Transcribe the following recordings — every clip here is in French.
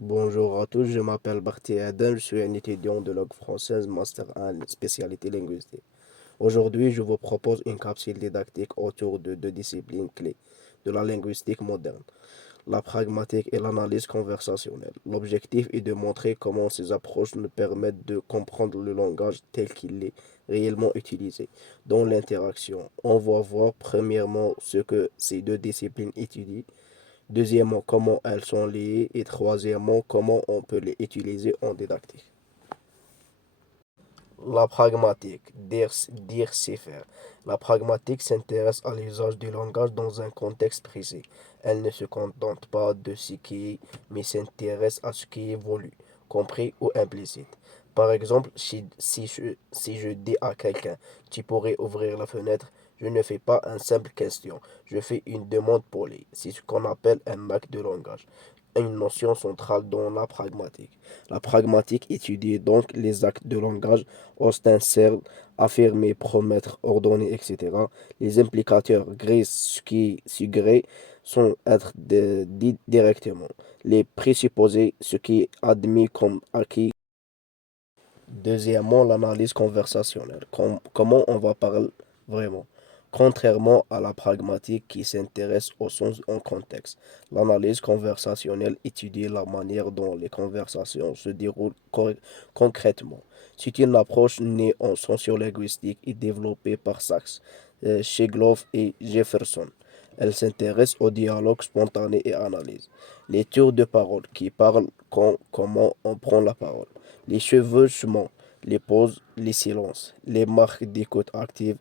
Bonjour à tous, je m'appelle Barty Adam, je suis un étudiant de langue française, Master 1, spécialité linguistique. Aujourd'hui, je vous propose une capsule didactique autour de deux disciplines clés de la linguistique moderne, la pragmatique et l'analyse conversationnelle. L'objectif est de montrer comment ces approches nous permettent de comprendre le langage tel qu'il est réellement utilisé dans l'interaction. On va voir premièrement ce que ces deux disciplines étudient. Deuxièmement, comment elles sont liées. Et troisièmement, comment on peut les utiliser en didactique. La pragmatique, dire c'est faire. La pragmatique s'intéresse à l'usage du langage dans un contexte précis. Elle ne se contente pas de ce qui est, mais s'intéresse à ce qui évolue, compris ou implicite. Par exemple, si je dis à quelqu'un, tu pourrais ouvrir la fenêtre, je ne fais pas une simple question, je fais une demande polie. C'est ce qu'on appelle un acte de langage, une notion centrale dans la pragmatique. La pragmatique étudie donc les actes de langage ostensible, affirmer, promettre, ordonner, etc. Les implicateurs gris ce qui suggéré sont être dits directement. Les présupposés, ce qui est admis comme acquis. Deuxièmement, l'analyse conversationnelle. Comment on va parler vraiment? Contrairement à la pragmatique qui s'intéresse au sens en contexte, l'analyse conversationnelle étudie la manière dont les conversations se déroulent concrètement. C'est une approche née en sociolinguistique et développée par Sachs, Shegloff et Jefferson. Elle s'intéresse au dialogue spontané et analyse. Les tours de parole qui parlent comment on prend la parole. Les chevauchements, les pauses, les silences, les marques d'écoute active.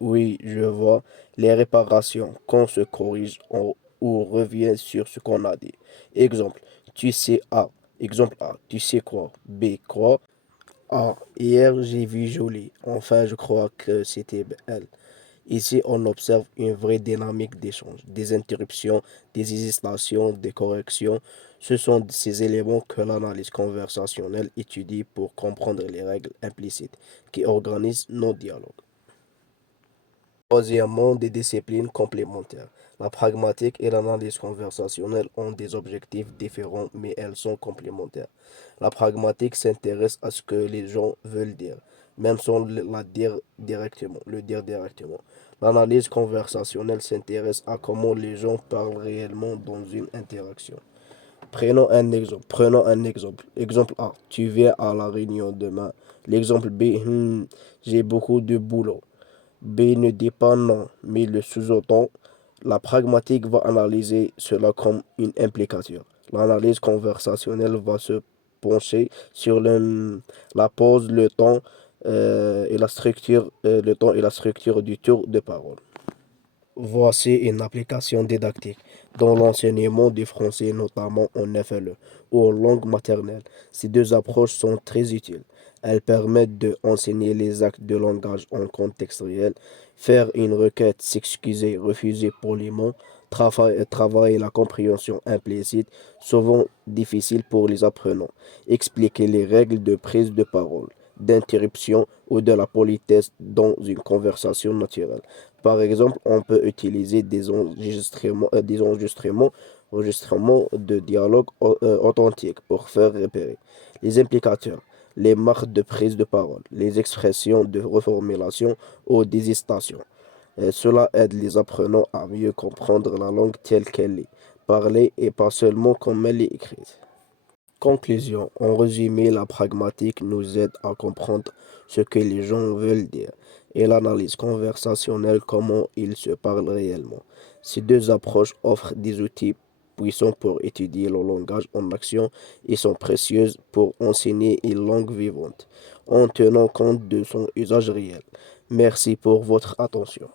Oui, je vois. Les réparations, qu'on se corrige ou revient sur ce qu'on a dit. Exemple, tu sais A. Exemple A, tu sais quoi? B, quoi? A, hier j'ai vu Jolie. Enfin, je crois que c'était elle. Ici, on observe une vraie dynamique d'échange, des interruptions, des hésitations, des corrections. Ce sont ces éléments que l'analyse conversationnelle étudie pour comprendre les règles implicites qui organisent nos dialogues. Troisièmement, des disciplines complémentaires. La pragmatique et l'analyse conversationnelle ont des objectifs différents, mais elles sont complémentaires. La pragmatique s'intéresse à ce que les gens veulent dire, même sans le dire directement. L'analyse conversationnelle s'intéresse à comment les gens parlent réellement dans une interaction. Prenons un exemple. Exemple A, tu viens à la réunion demain. L'exemple B, j'ai beaucoup de boulot. B ne dit pas non, mais le sous-entend. La pragmatique va analyser cela comme une implication. L'analyse conversationnelle va se pencher sur la pause, le temps et la structure du tour de parole. Voici une application didactique dans l'enseignement du français, notamment en FLE ou en langue maternelle. Ces deux approches sont très utiles. Elles permettent d'enseigner les actes de langage en contexte réel, faire une requête, s'excuser, refuser poliment, travailler la compréhension implicite, souvent difficile pour les apprenants, expliquer les règles de prise de parole, d'interruption ou de la politesse dans une conversation naturelle. Par exemple, on peut utiliser enregistrements de dialogue authentiques pour faire repérer les implicateurs, les marques de prise de parole, les expressions de reformulation ou d'hésitation. Cela aide les apprenants à mieux comprendre la langue telle qu'elle est, parlée et pas seulement comme elle est écrite. Conclusion. En résumé, la pragmatique nous aide à comprendre ce que les gens veulent dire et l'analyse conversationnelle comment ils se parlent réellement. Ces deux approches offrent des outils puissants pour étudier le langage en action et sont précieuses pour enseigner une langue vivante en tenant compte de son usage réel. Merci pour votre attention.